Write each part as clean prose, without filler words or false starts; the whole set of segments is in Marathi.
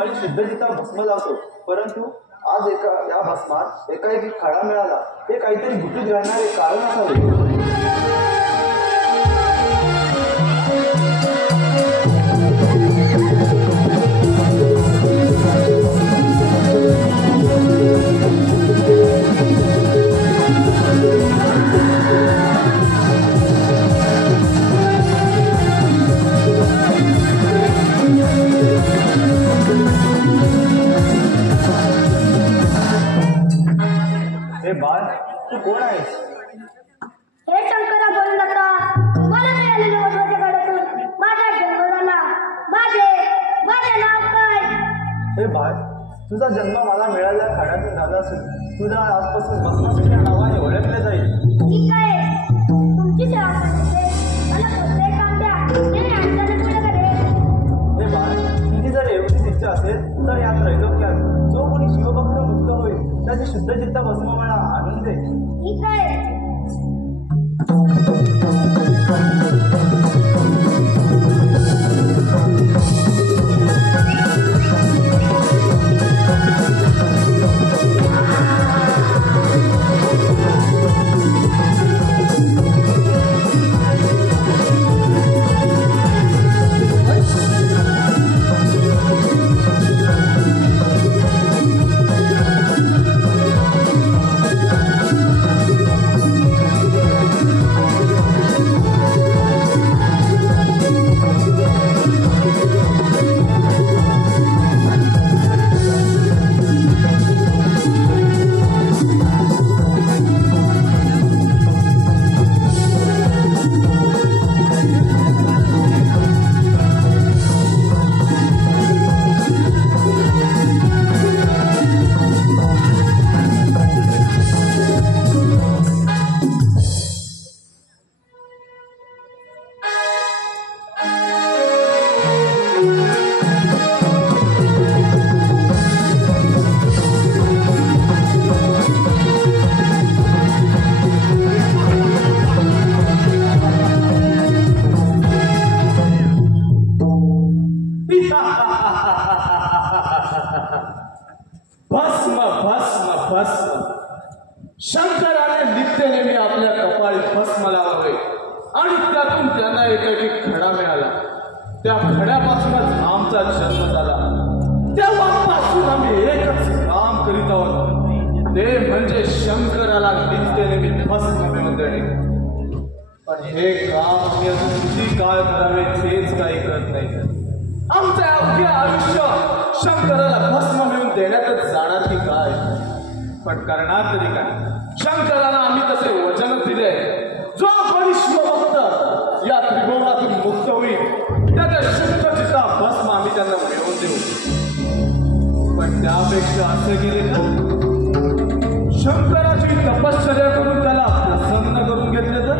कपाळी शुद्धचित्ता भस्म लावतो, परंतु आज या भस्मात एकाएकी खडा मिळाला. हे काहीतरी गुपित घालणारे कारण असावे. बाळ, तू कोण आहेस? हे शंकरा बोलता, मला मिळालेले वजवाच्या काढातून माझा जन्म झाला. माझे नाव काय? हे बाळ, तुझा जन्म मला मिळालेल्या खाड्यातून झाला असून तुझा आजपासून भस्माच्या नावाने ओळखले जाईल. ठीक आहे, तुमची सेवा करते. मला कोणते काम द्या. हे आणताना पुढे करे. हे बाळ, तुझी जर एवढीच इच्छा असेल तर या त्रैलोक्यात जो कोणी शिवभक्त मुक्त होईल त्याची शुद्धचित्ता भस्म मला आणून दे. ठीक आहे. शंकराने नित्य नेहमी आपल्या कपाळी भस्म लावावे आणि त्यातून त्यांना एकाएकी खडा मिळाला. त्या खड्यापासूनच आमचा जन्म झाला. तेव्हापासून आम्ही एकच काम करीत आहोत, ते म्हणजे शंकराला नित्य नेहमी भस्म मिळवून देणे. पण हे काम आम्ही अजून किती काळ करावे हेच काही कळत नाही. आमचे अवघे आयुष्य शंकराला भस्म मिळवून देण्यातच जाणार की काय? पण करणार तरी काय? शंकराला आम्ही तसे वचन दिले, जो कोणी शिवभक्त या त्रिभुवनातून मुक्त होईल त्याच्या शुद्ध चित्ता भस्म आम्ही त्यांना मिळवून देऊ. पण त्यापेक्षा असे केले तर शंकराची तपश्चर्या करून त्याला प्रसन्न करून घेतले तर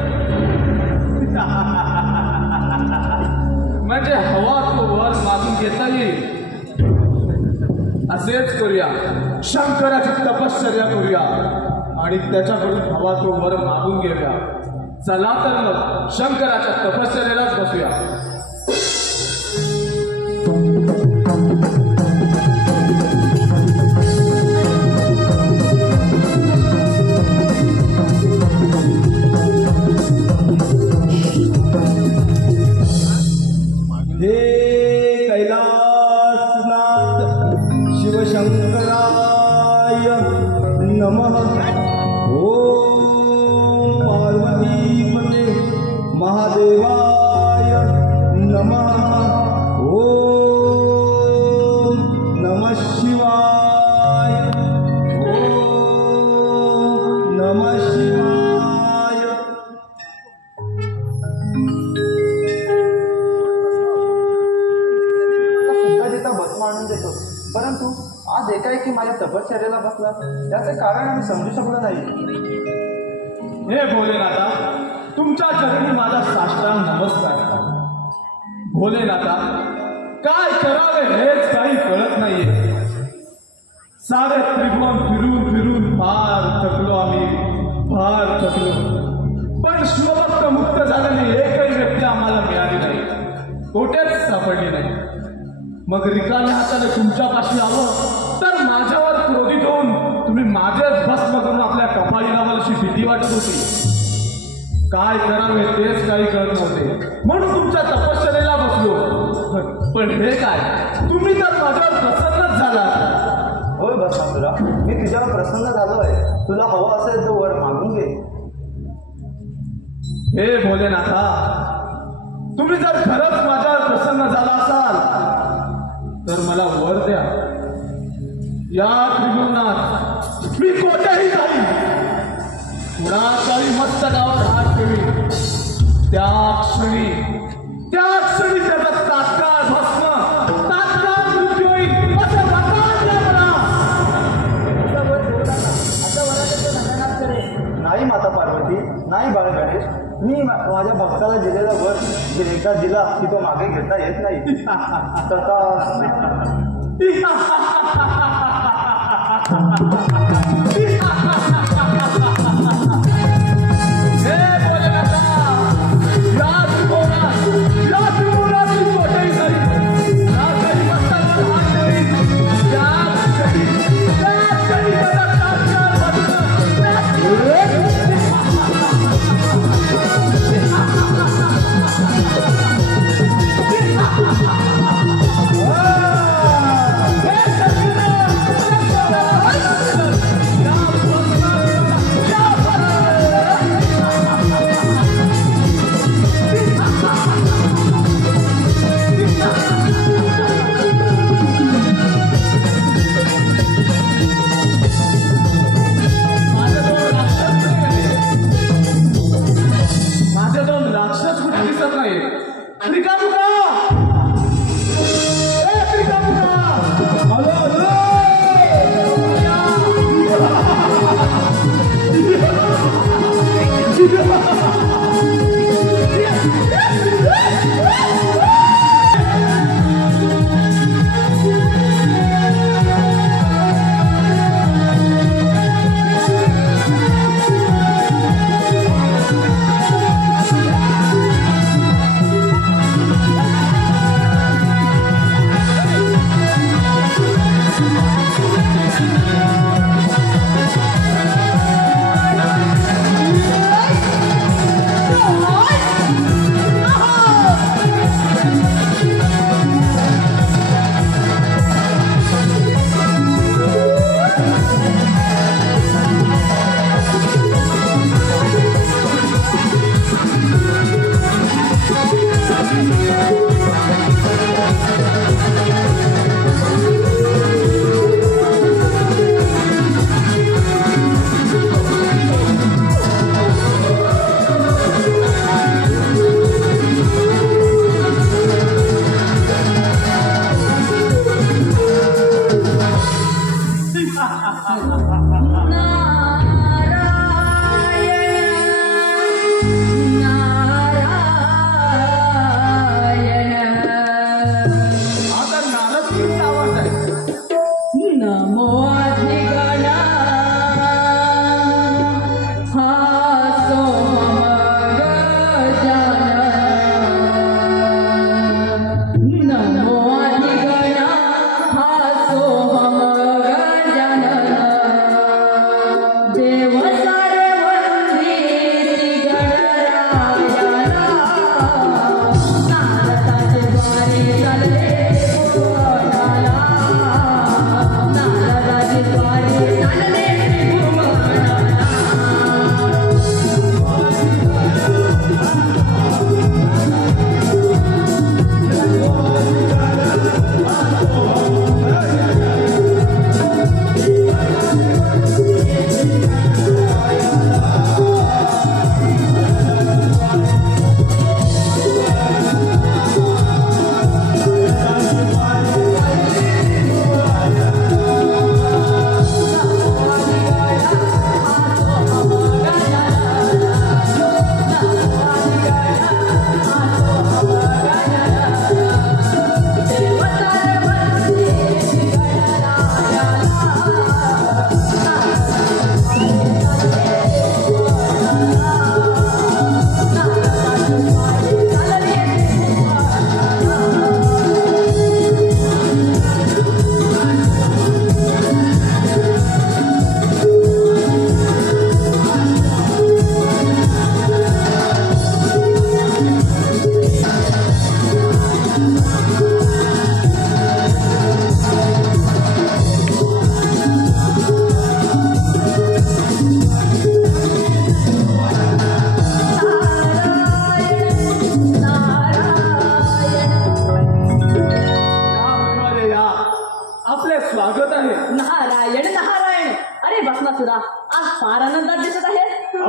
म्हणजे हवा तो वर मागून घेता येईल. असेच करूया, शंकराची तपश्चर्या करूया आणि त्याच्याकडून हवा तो वर मागून घेऊया. चला तर मग शंकराच्या तपश्चर्यालाच बसूया. शिवशंकराय नमः. ओम पार्वतीपते महादेवाय नमः. ओम नमः शिवाय. ओम नमः शिवाय. सुद्धा भस्म आणून देतो, परंतु आज एकाएकी माझ्या तपश्चर्याला बसला, त्याचे कारण आम्ही समजू शकलो नाही. हे भोलेनाथा, तुमच्या चरणी माझा साष्टांग नमस्कार. भोलेनाथा, काय करावे हेच काही कळत नाहीये. सारे त्रिभुवन फिरून फिरून फार थकलो आम्ही, फार थकलो. पण शिवभक्त मुक्त झालेली एकही व्यक्ती आम्हाला मिळाली नाही, कोठेच सापडली नाही. मग रिकाम्या हाताने तुमच्यापाशी आलं तर माझ्यावर क्रोधित होऊन तुम्ही माझेच भस्म करून आपल्या कपाळी लावायची भीती वाटत होती. काय करावे तेच काही कळत नव्हते म्हणून तुमच्या तपश्चर्येला बसलो. पण हे काय, तुम्ही तर माझ्यावर प्रसन्नच झाला. होय भस्मासुरा, मी तुझ्यावर प्रसन्न झालो आहे. तुला हवं असेल तर वर मागून घे. हे भोलेनाथा, तुम्ही जर खरंच माझ्यावर प्रसन्न झाला असाल तर मला वर द्या. या त्रिभुवनात मी कोठेही जाईन, कुणाच्याही मस्तकावर हात ठेवी. त्या क्षणी त्याचा तात्काळ भस्म, तात्काळ मृत्यू होईल असं वरदान द्या मला. नाही माता पार्वती, नाही बाळ गणेश, मी माझ्या भक्ताला दिलेला वर जे एकदा दिला की तो मागे घेता येत नाही. तसा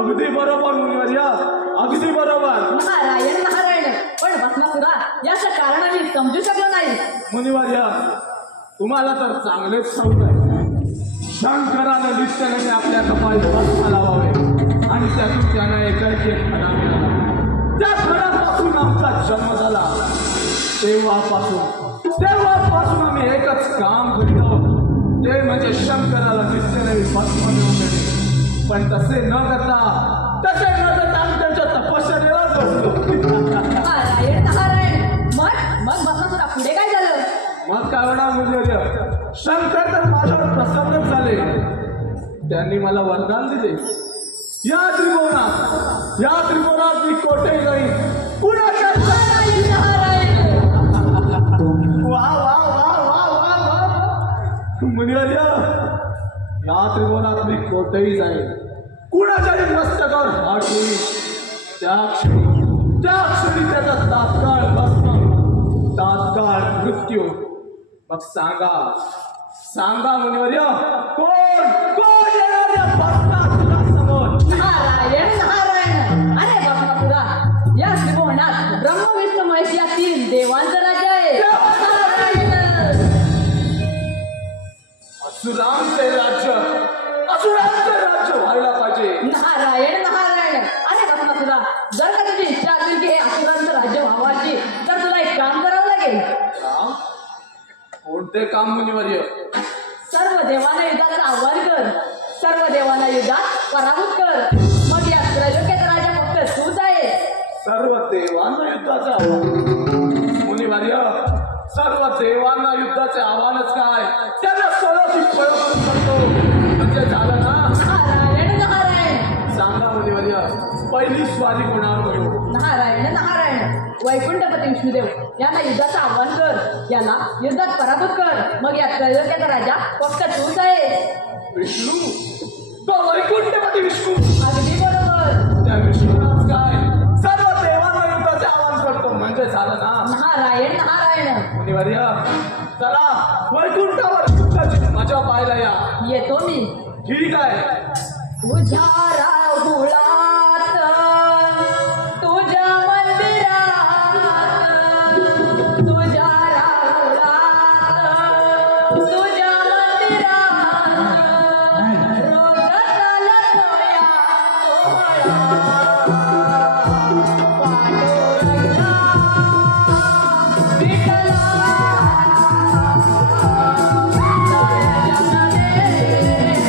अगदी बरोबर मुनिवर्या, अगदी बरोबर. नारायण नारायण. पण भस्मासुरा, याचं कारण आम्ही समजू शकलो नाही. मुनिवर्या, तुम्हाला तर चांगलेच ठाऊक आहे. शंकरानं निश्चयाने आपल्या कपाळी भस्म लावावे आणि त्यातून त्यांना एकाएकी एक खडा मिळाला. त्या खड्यापासून आमचा जन्म झाला. तेव्हापासून आम्ही एकच काम करतो, ते म्हणजे शंकराला निश्चयाने भस्म मिळवून देणे. पण तसे न करता आम्ही त्यांच्या तपश्चर्यालाच बसलो. नारायण नारायण. मग भस्मासुरा पुढे काय झालं? मग काय होणार मुनिवर्य, शंकर तर माझ्यावर प्रसन्न झाले. त्यांनी मला वरदान दिले, या त्रिकोणात मी कोठे नाही कुणाच्या. वा वा वा वा वा वा. मुनिवर्य, या त्रिकोणात मी कोठेही जाईल, कुणाच्याही मस्तकावर हात ठेवी. त्या क्षणी त्याचा तात्काळ भस्म, तात्काळ मृत्यू. मग सांगा मुनिवर्य, कोण येणार या भस्मासुरा समोर? नारायण नारायण. अरे भस्मासुरा, या त्रिकोणात ब्रह्म विष्णू महेश या तीन देवांचं राज्य आहे. नारायण. असुरांचे राज्य व्हायला पाहिजे. नारायण नारायण. अरे भस्मासुरा, जर का तुझी इच्छा असेल की हे असुरांचं राज्य व्हावाची, तर तुला एक काम करावं लागेल. कोणते काम मुनिवर्य? सर्व देवांना युद्धाचं आव्हान कर, सर्व देवांना युद्धात पराभूत कर. मग या त्रैलोक्याचा राजा फक्त तूच आहे. सर्व देवांना युद्धाचे आव्हान? मुनिवर्य, सर्व देवांना युद्धाचे आव्हानच काय, त्याला सोळाची फळ करून करतो म्हणजे झालं ना. नारायण नारायण. सांगा मुनिवर्य, पहिली स्वारी कोणावर करू? नारायण नारायण. वैकुंठपती विष्णुदेव यांना युद्धाचं आव्हान कर, याला युद्धात पराभूत कर. मग या त्रैलोक्याचा राजा फक्त तूच आहे. विष्णू? तो वैकुंठपती विष्णू? अगदी बरोबर. त्या विष्णूलाच काय सर्व देवांना युद्धाचे आव्हान करतो म्हणजे झालं ना. नारायण नारायण. मुनिवर्य, चला वैकुंठावर युद्धाची मजा पाहायला या. येतो मी. ठीक आहे. तुझ्या राहुळात, तुझ्या मंदिरात, तुझ्या राहुळात, तुझ्या मंदिरात, रोज चालतो या सोहळा. पांडुरंगा, विठ्ठला, जय जगदेव.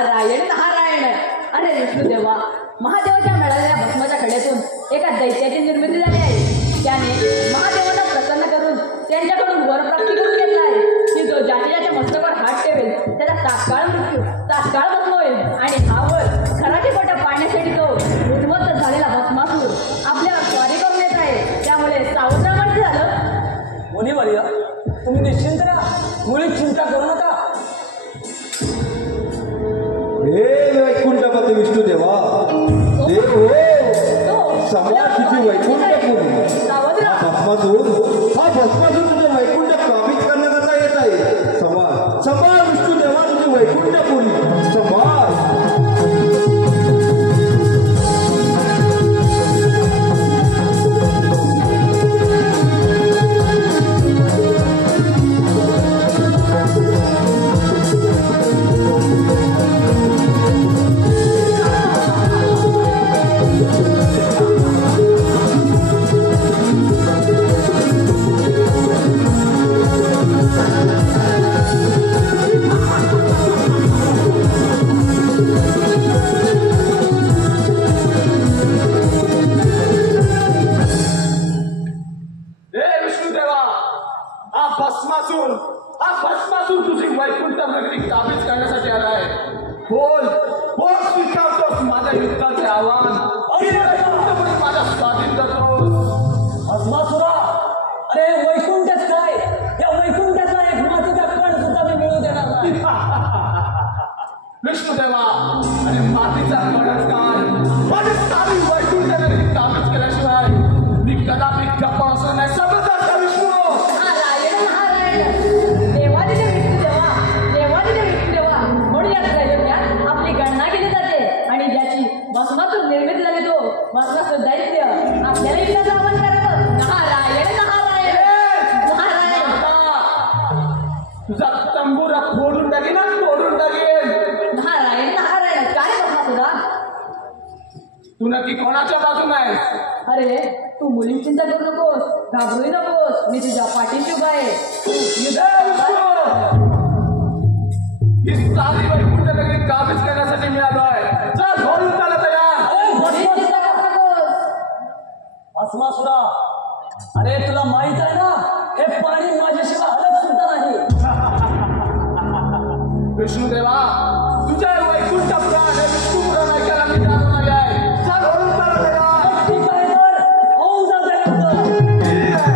नारायण नारायण. अरे विष्णुदेवा, महादेवाच्या मिळालेल्या भस्माच्या खड्यातून एका दैत्याची निर्मिती झाली आहे. त्याने महादेवांना प्रसन्न करून त्यांच्याकडून वरप्राप्ती करून घेतला आहे की जो ज्याच्या मस्तकावर हात ठेवेल त्याचा तात्काळ मृत्यू, तात्काळ भस्म होईल. आणि हा वर खराची पोटं पाडण्यासाठी तो उद्ध्वस्त झालेला भस्मासूर आपल्याला स्वारी करून येत आहे. त्यामुळे सावधान म्हणजे झालं. मुनिवर्य, तुम्ही निश्चिंत राहा, मुळीच चिंता करू नका. हे वैकुंठपती विष्णुदेवा, देव हो, समाधीची वैकुंठपुरी. हा भस्मासूर तुझे वैकुंठ काबिज करण्याकरता येत आहे. समाज समाज विष्णुदेवा, तुझी वैकुंठपुरी समाज. भस्मासूर तुझी वैकुंठ नगरी काबीज करण्यासाठी आला आहे. बोल बोल, स्वीकारतोस माझ्या युद्धाचे आव्हान, माझ्या स्वाधीन करतोस. भस्मासुरा, अरे वैकुंठच काय, या वैकुंठाचा एक मातीचा कण सुद्धा मी मिळू देणार नाही. विष्णुदेवा, अरे मातीचा कणच काय, माझी सारी वैकुंठ नगरी काबीज केल्याशिवाय मी कदापि गप्प असं नाही. समजतात का विष्णू? नारायण नारायण. देवादिदेव विष्णुदेवा, देवादिदेव विष्णुदेवा म्हणून या त्रैलोक्यात आपली गणना केली जाते. आणि ज्याची भस्मासूर निर्मिती झाली तो भस्मासूर दैत्य आपल्याला युद्धाचं आवाहन करावं. नारायण नारायण नारायण. तुझा तंबुरा फोडून टाकेन, फोडून टाकेन. नारायण नारायण. काय भस्मासुरा, तू नक्की कोणाच्या बाजून आहेस? अरे तू मुलींची चिंता करू नकोस, घाबरूही नकोस, मी तुझ्या पाठीशी उभा आहे. ही सारी वैकुंठ नगरी काबीज करण्यासाठी मी आलो आहे. चल, बोलून त्याला तयार. मुलींची चिंता करू नकोस. भस्मासुरा, अरे तुला माहित आहे ना, हे पाणी माझ्याशिवाय हलत सुद्धा नाही. विष्णुदेवा, तुझ्या वैकुंठ पुराण हे विष्णू पुराण ऐकायला मी जाणून आले आहे. चल, बोलून त्याला तयार. ठीक आहे तर, होऊन जाते युद्ध. ठीक आहे.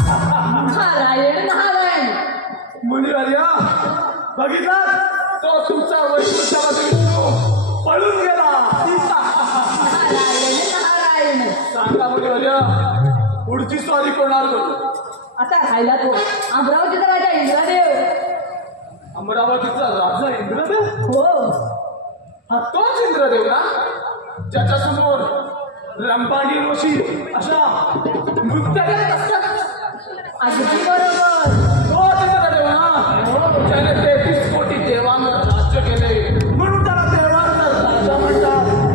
नारायण नारायण. मुनिवर्य, बघितला तो तुमचा वैकुंठामध्ये विष्णू पळून गेला. नारायण नारायण. सांगा मुनिवर्य, पुढची स्वारी कोणावर करू? आता राहिला तो अमरावतीचा राजा इंद्रदेव. अमरावतीचा राजा इंद्रदेव? हो, हा तोच इंद्रदेव ना, ज्याच्या समोर रंपाणी ऋषी अशा नृत्य करत असतात? अगदी बरोबर. तोच इंद्रदेव ना, ज्याने 33 कोटी देवांवर राज्य केले, म्हणून त्याला देवांचा राजा म्हणतात.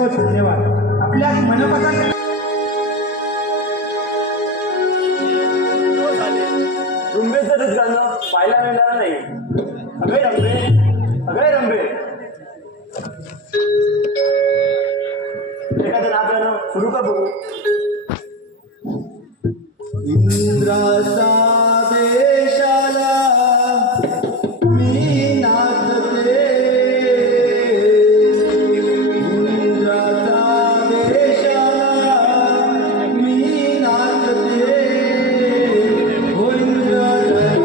बहुत धन्यवाद. आपल्या मनापासून रुंबेचं दूध गाणं पाहायला मिळणार नाही. अगं रंबे, अगं रंबे, एखादं नाच गाणं सुरू का बघू. इंद्राचा देशाला मी नाचते, इंद्राचा देशाला मी नाचते, हो जय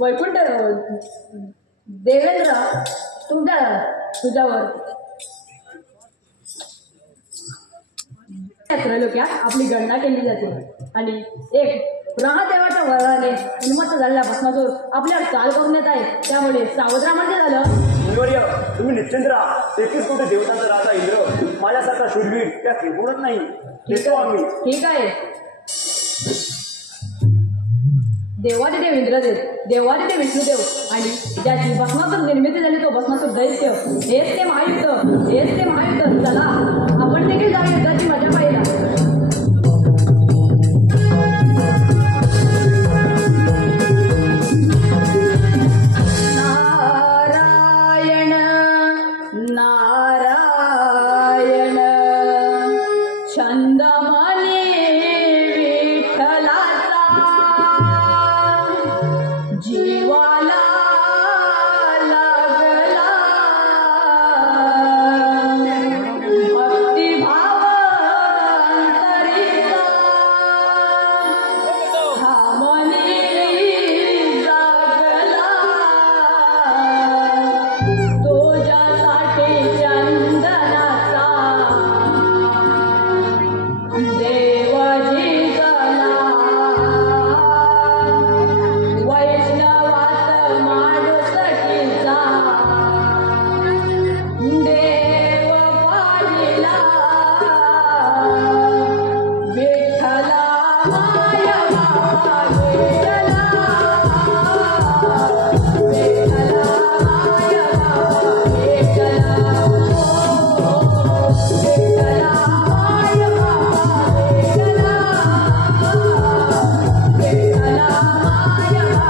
वैकुंठ देवेंद्र तुझ्यावर त्रैलोक्यात आपली गणना केली जाते आणि एक महादेवाच्या वराने उन्मत्त झालेल्या भस्मासूर आपल्यावर चाल करून येत आहे. त्यामुळे सावध राहा म्हणजे झालं. मुनिवर्य, तुम्ही निश्चिंत राहा. 33 कोटी देवतांचा राजा इंद्र माझ्यासारखा शूरवीर त्या किरकोळत नाही. येतो आम्ही. ठीक आहे. देवादिदेव इंद्रदेव, देवादिदेव विष्णुदेव आणि ज्याची भस्मासूर निर्मिती झाली तो भस्मासूर दैत्य. हेच ते महायुद्ध. चला आपण देखील जाऊ युद्धाची मजा पाहिला. नारायण नारायण छंदमनी विठ्ठलाचा जीवाला लागला भक्तिभाव अंतरीचा हा मनी जागला तुझ्यासाठी चंदनाचा देवाजी गला वैष्णवात माणुसकीचा देव पाहिला विठ्ठला माय बाबा विठ्ठला विठ्ठला माय बाबा विठ्ठला विठ्ठला माय बाबा विठ्ठला विठ्ठला माय बाबा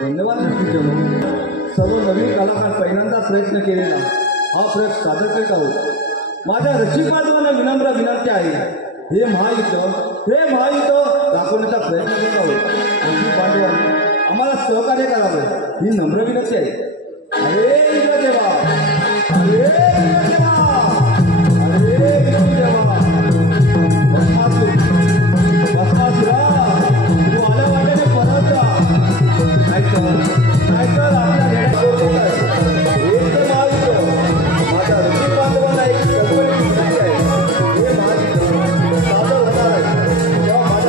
धन्यवाद दृष्टीजनो. सर्व नवीन कलाकार पहिल्यांदा प्रयत्न केलेला हा प्रयोग सादर करीत आहोत. माझ्या रसिक बांधवांना विनम्र विनंती आहे. हे महायुद्ध दाखवण्याचा प्रयत्न करत आहोत. रसिक बांधवांनी आम्हाला सहकार्य करावे ही नम्र विनंती आहे. अरे इंद्रदेवा, अरे इंद्रदेवा, अरे विष्णुदेवा. भस्मासुरा, तू आल्या वाटेने परत जा. नाहीतर आपल्या घेण्यात होत आहे. हेच तर महायुद्ध. माझ्या रसिक बांधवांना एक कल्पनेची विनंती आहे. हे महायुद्ध सादर होणार आहे तेव्हा माझ्या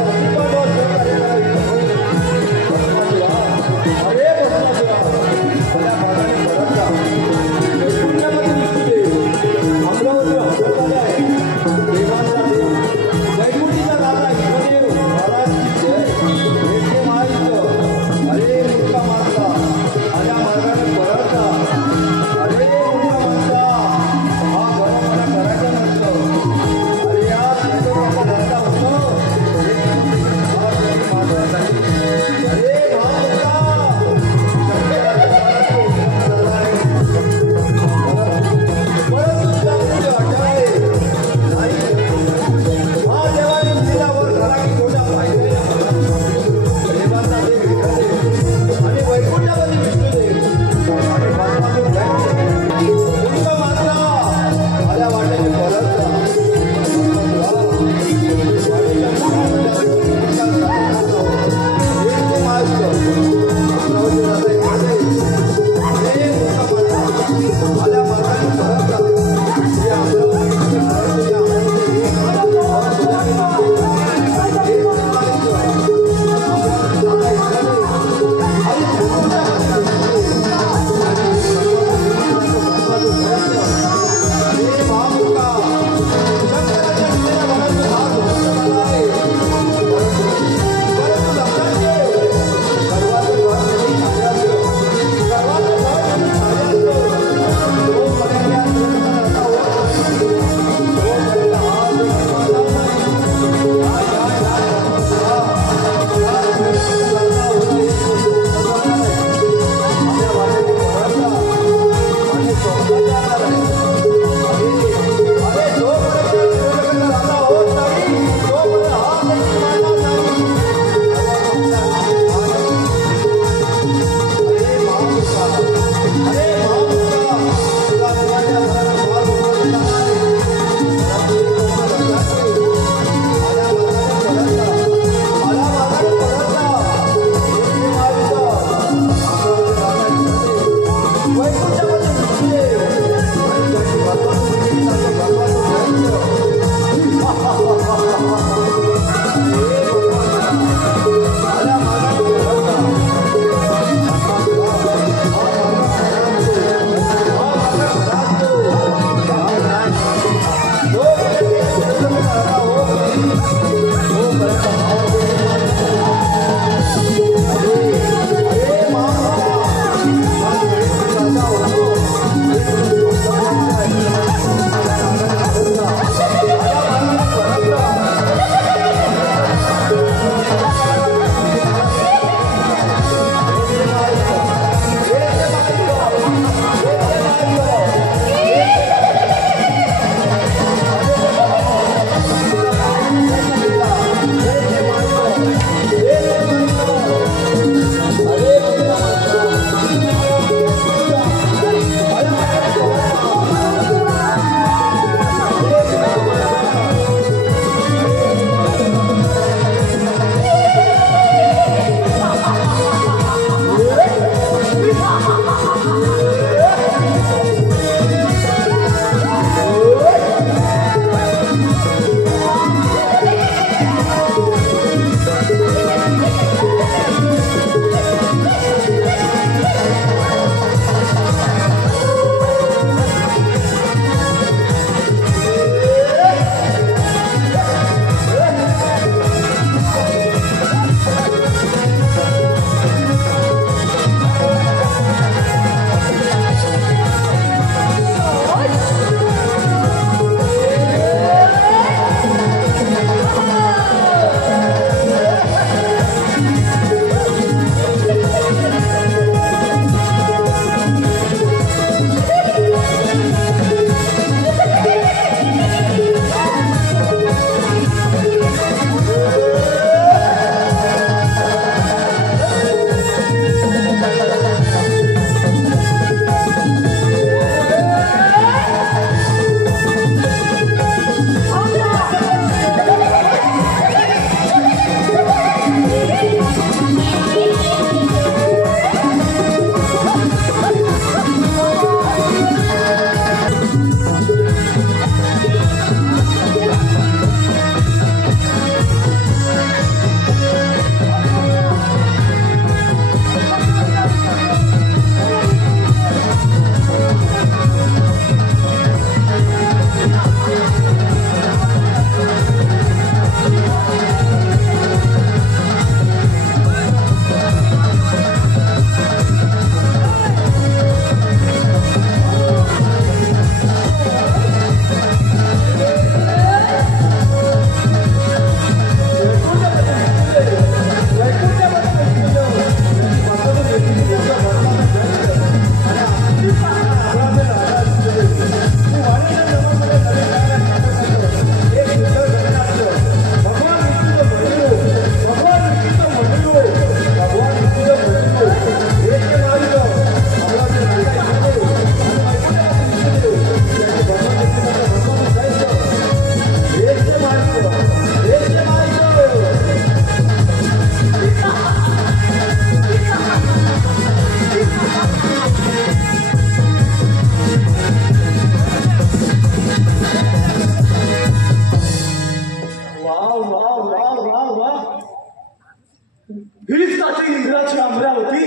हीच साठी इंद्राची अमरावती.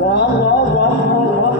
वा वा वा वा वा.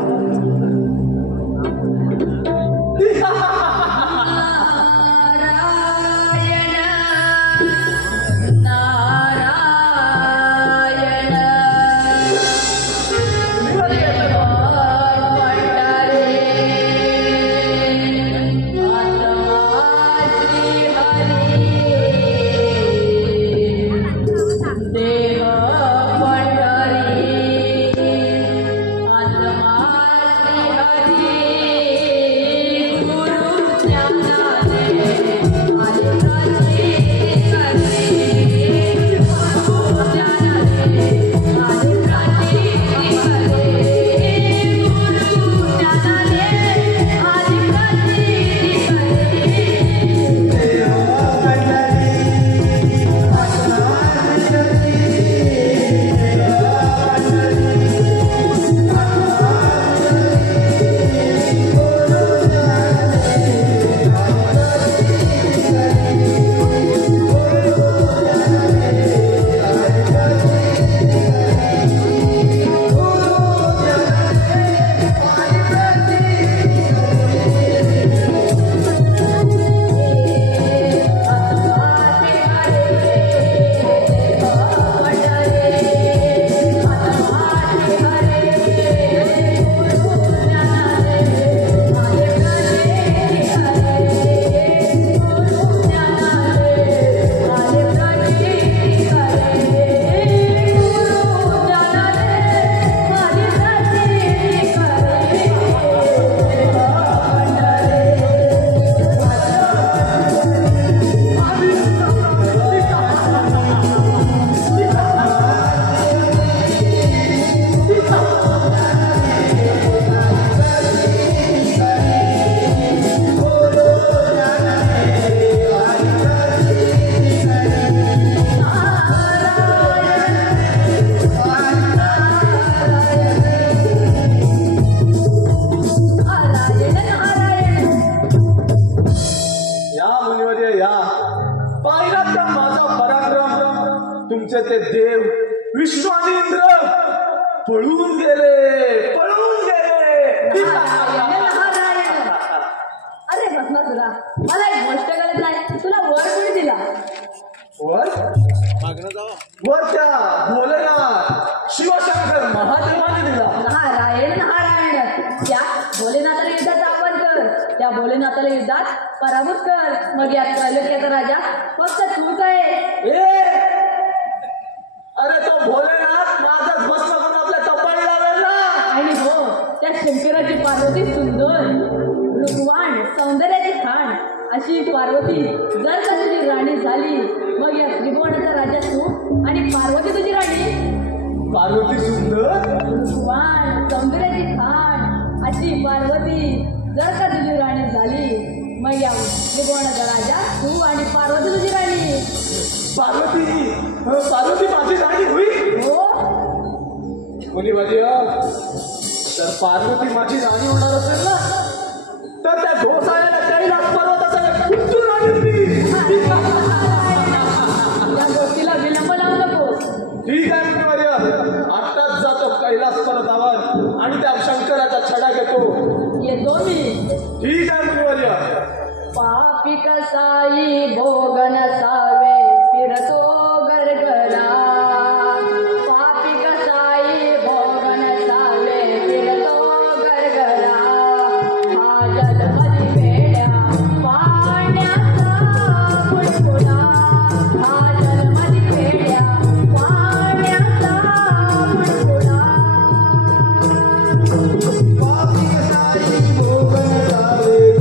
तुमचे ते देव विष्णू आणि इंद्र पळून गेले, पळून गेले. अरे भस्मासुरा, मला एक गोष्ट कळत नाही, तुला वर कोणी दिला? वर वर त्या भोलेनाथ शिवशंकर महादेवाने दिला. नारायण नारायण. त्या भोलेनाथाला युद्धात आव्हान कर, त्या भोलेनाथाला युद्धात पराभूत कर. मग या त्रैलोक्याचा राजा फक्त तूच आहे. अरे तो भोलेनाथ माझाच भस्म करून आपल्या कपाळी लावेल ना. आणि हो, त्या शंकराची पार्वती सुंदर रूपवान सौंदर्याची खाण अशी पार्वती जर का तुझी राणी झाली, मग या त्रिभुवनाचा राजा तू आणि पार्वती तुझी राणी. पार्वती सुंदर रूपवान सौंदर्याची खाण अशी पार्वती जर का तुझी राणी झाली, मग या त्रिभुवनाचा राजा तू आणि पार्वती तुझी राणी. पार्वती माझी राणी होईल. हो, मुली माझी तर पार्वती माझी राणी होणार असेल ना, तर त्या घोसाळ्याला कैलास पर्वताचा उचलून आणेल मी. या गोष्टीला विलंब लावू नकोस. ठीक आहे मुली माझी, आत्ताच जातो कैलास पर्वतावर आणि त्या शंकराचा छडा घेतो. येतो मी. ठीक आहे मुली माझी. पापी कसाई भोग नसावे फिरतो गरगरा. पापी कसाई भोग नसावे फिरतो गरगरा. हा जलमधी वेड्या पाण्याचा बुडबुडा. हा जलमधी वेड्या पाण्याचा बुडबुडा. पापी कसाई भोग नसावे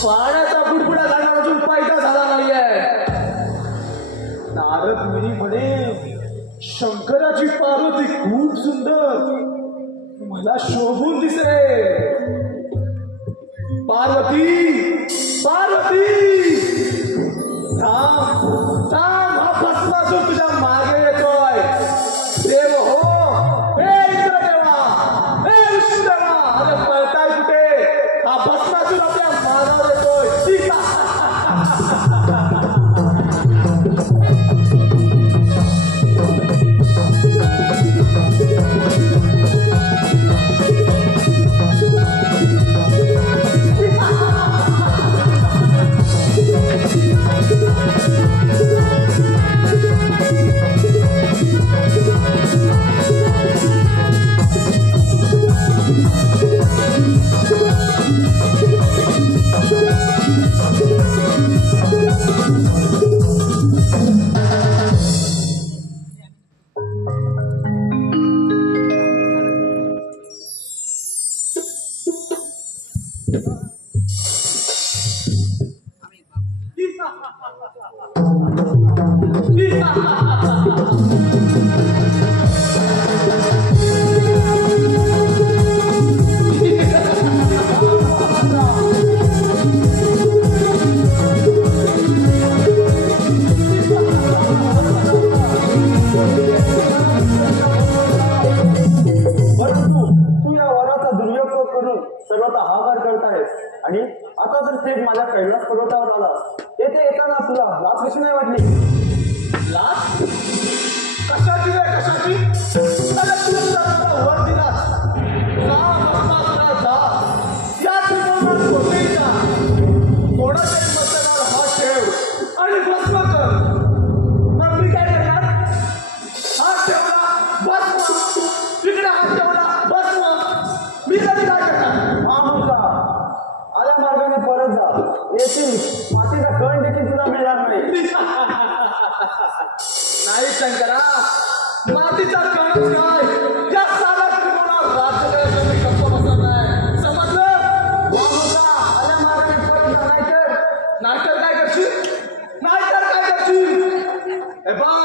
पाण्याचा बुडबुडा जाणार अजून फायदा झाला नाहीये. नारद मुनी म्हणे शंकराची पार्वती खूप सुंदर, मला शोभून दिसे. पार्वती पार्वती थांब थांब, हा भस्मासूर तुझ्या मागे येतोय. देव हो, हे इंद्रदेवा, हे विष्णुदेवा, अरे पळताय कुठे? हा भस्मासूर आपल्या मागावर येतोय. सर्वता हाकार करतायस आणि आता जर थेट माझ्या कैलास पर्वतावर आलास, येथे येताना तुला लाज कशी नाही वाटली? लाज कशाची रे कशाची? अरे तू तर वर दिलास, जा भस्मासुरा जा, या त्रिकोणात कोठेही जा, कोणाच्या मस्तकावर हात ठेव आणि भस्म कर. मग मी काय करणार? हात ठेवला भस्म, तिकडे हात ठेवला भस्म, मी तरी काय करणार? आल्या मार्गाने परत जा, येथील मातीचा कण देखील तुला मिळणार नाही. नाही शंकरा, मातीचा कणच काय, या साऱ्या त्रिकोणावर राज्य करायचं मी गप्प बसत नाही, समजलं? आल्या मार्गाने परत जा, नाहीतर काय करशील? नाहीतर काय करशील? हे बघ,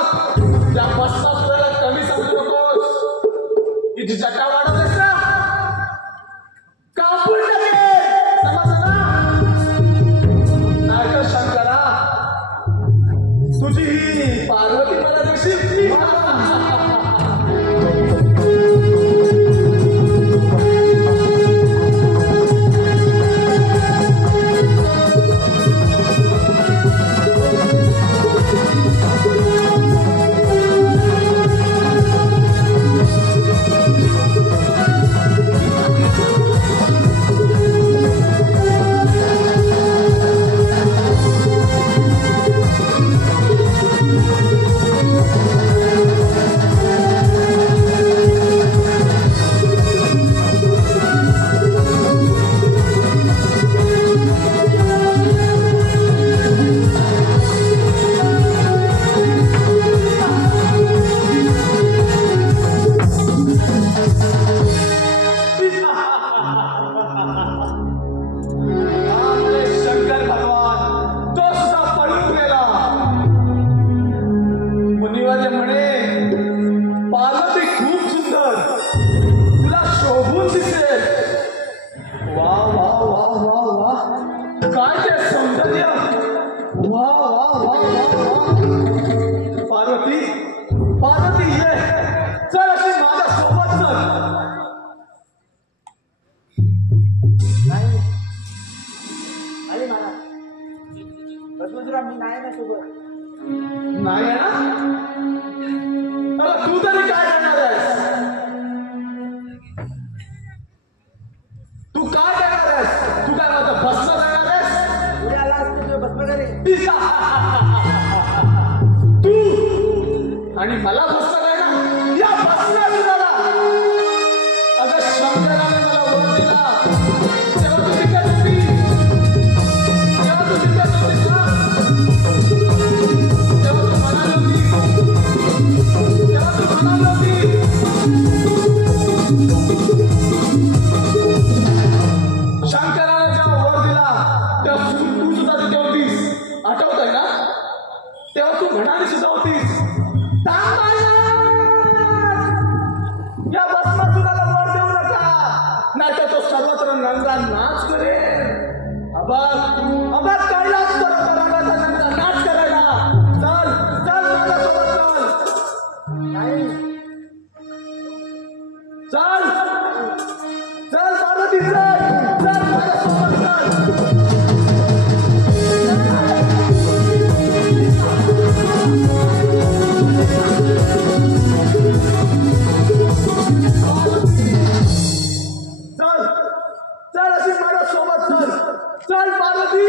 त्या भस्मासुराला कमी समजू नकोस. हिची जटा वाढवतेस ना, कापून टाकेल, समजलं ना? नाहीतर शंकरा, तुझी ही पार्वती मला देशील? नाही आहे ना, तू तरी काय करणार आहेस? तू काय करणार आहेस? तू काय माझं भस्म करणार आहेस? उद्या आला असतो भस्म करे. तू आणि मला भस्म करणार? या भस्मासुराला अगं शंकराने मला वर दिला तेव्हा तू तिथे होती, तेव्हा तू तिथे होतीस ना, तेव्हा तू म्हणाली होती, शंकराने जेव्हा वर दिला तेव्हा गाणी सुद्धा होतीस. या भस्मासुराला वर देऊ नका, नाहीतर तो सर्वत्र नंगा नाच करेल. अबाक कैलास पर्वत रंगाचा नंगा नाच करायला. चल चल माझ्यासोबत चल. चल चल पार्वती चल चल माझ्यासोबत चल. चल चल अशी माझ्यासोबत चल. चल पार्वती.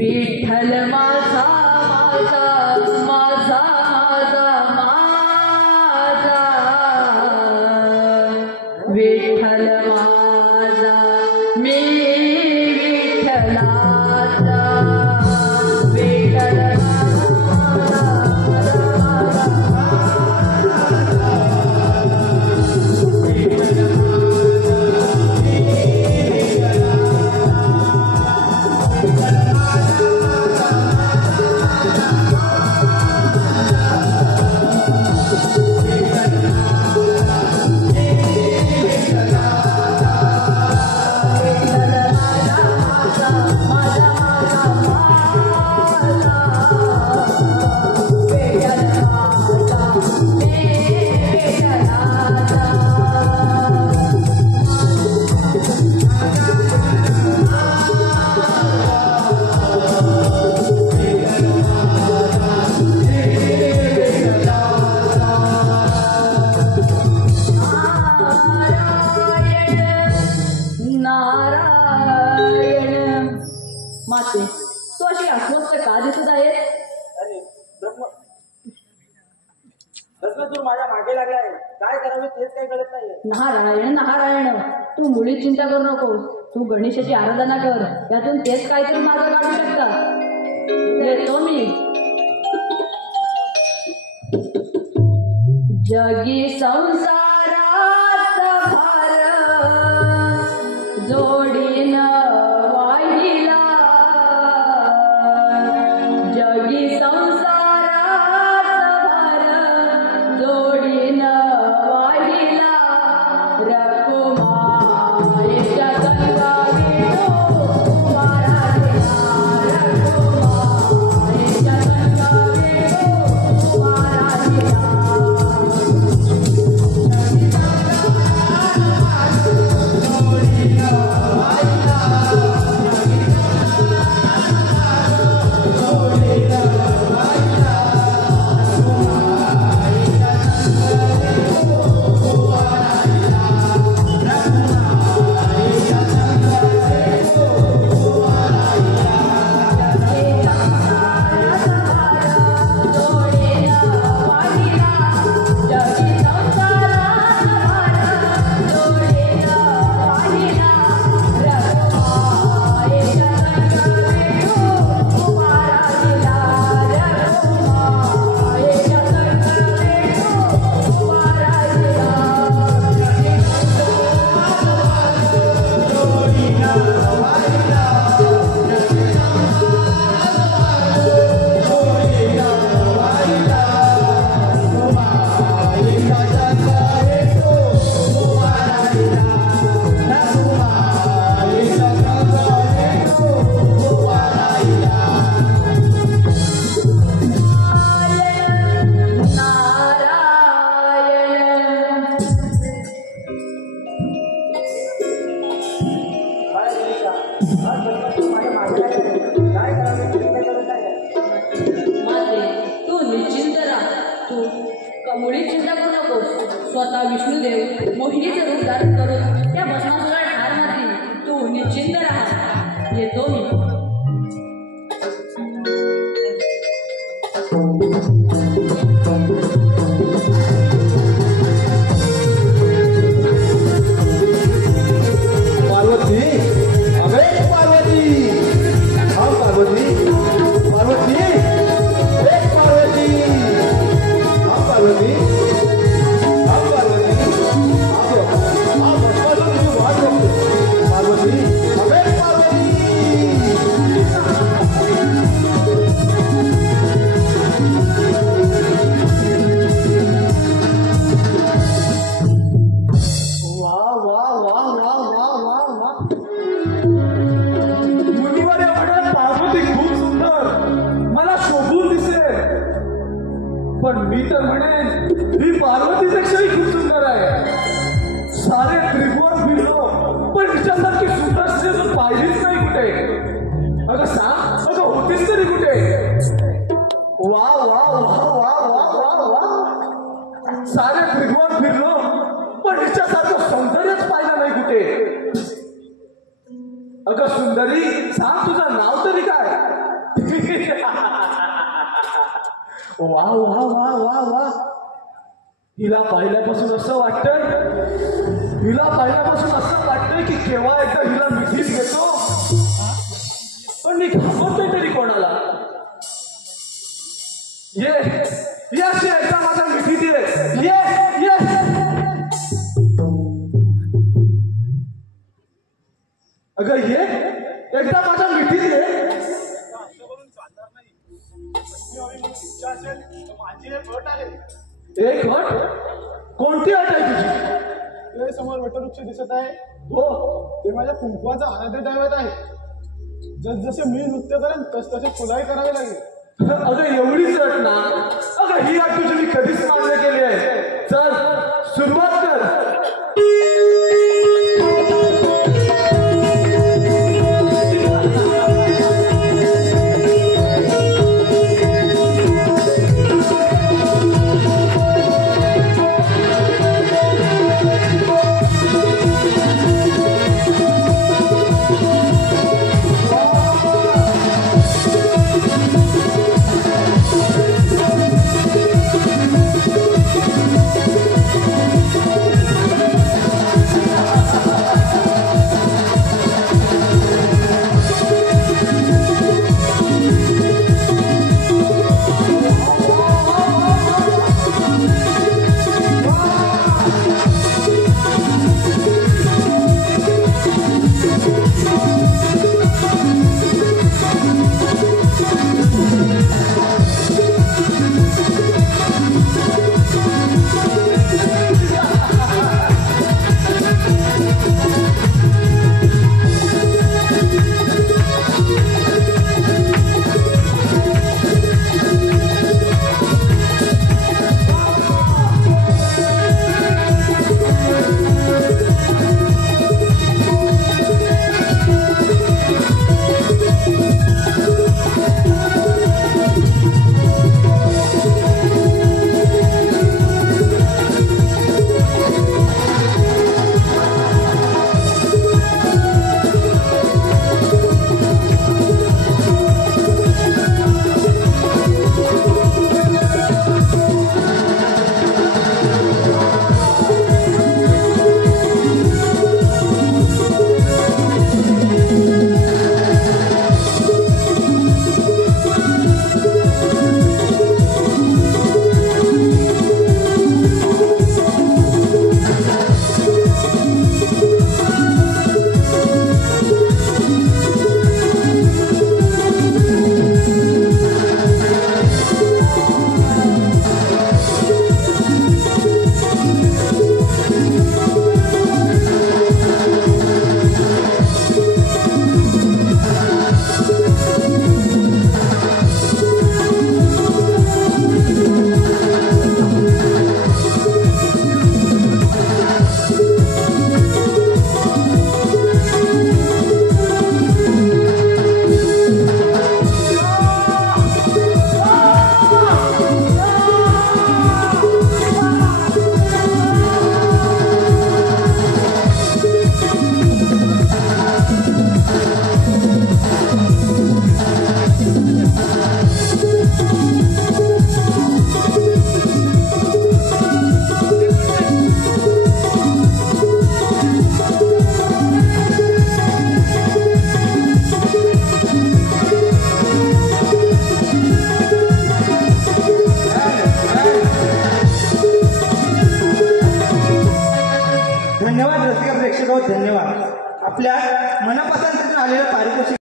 विठ्ठल माझा माझा माझा माझा माझा विठ्ठल माझा मी विठ्ठलाचा विठ्ठल नारायण. माते तू अशी अस्वस्थ का दिसत आहे? अरे भस्मासूर माझ्या मागे लागलाय. काय करावे तेच काही कळत नाहीये. नारायण नारायण तू मुळीच चिंता करू नकोस. तू गणेशाची आराधना कर, त्यातून तेच काहीतरी मार्ग काढू शकता. येतो मी. जगी संसारात भार जोडीन वाहिला. जगी संसारात भार जोडीन वाहिला. रकुमाईच्या गंगावीणो वारा दिला. रकुमाईच्या गंगावीणो वारा दिला. Oh, तेव्हा विष्णुदेव मोहिनीचे रूप धारण करून त्या भस्मासुराला ठार मारतील. तू निश्चिंत राहा, येतो मी. पार्वती, अबे पार्वती, हाँ पार्वती, पार्वती, ए पार्वती, हाँ पार्वती, हाँ पार्वती, हाँ बस तुझी वाट बघतो. पार्वती, अबे पार्वती. वा वा वा वा वा वा वा मुनिवर एवढ्या पार्वती खूप सुंदर, मला शोभून दिसेल. पण मी तर म्हणेन ही पार्वतीपेक्षाही खूप सुंदर आहे. सारे त्रिभुवन फिरलो पण हिच्यासारखी सुंदर स्त्री अजून पाहिलीच नाही कुठे. अगं सांग, अगं होतीच तरी कुठे. वा वा वा वा वा वा वा सारे त्रिभुवन फिरलो पण हिच्यासारखं सौंदर्यच पाहिलं नाही कुठे. अगं सुंदरी, सांग तुझं नाव तरी काय. वा वा वा वा वा हिला पाहिल्यापासून असं वाटतंय की केव्हा एकदा हिला मिठीच घेतो. पण मी घाबरतोय तरी कोणाला. ये अशी एकदा माझा मिठी दे. ये अगं ये एकदा माझ्या मिठीत दे. एक अट? कोणती अट आहे तुझी? ते समोर वटवृक्ष दिसत आहे, हो, ते माझ्या कुंकवाचा आराध्य दैवत आहे. जसजसे मी नृत्य करेन तसतसे तुलाही करावे लागेल. अगं एवढीच अट ना. अगं ही अट तुझी मी कधीच मान्य केली आहे. चल सुरुवात कर. आपल्या मनापासून आलेलं पारितोषिक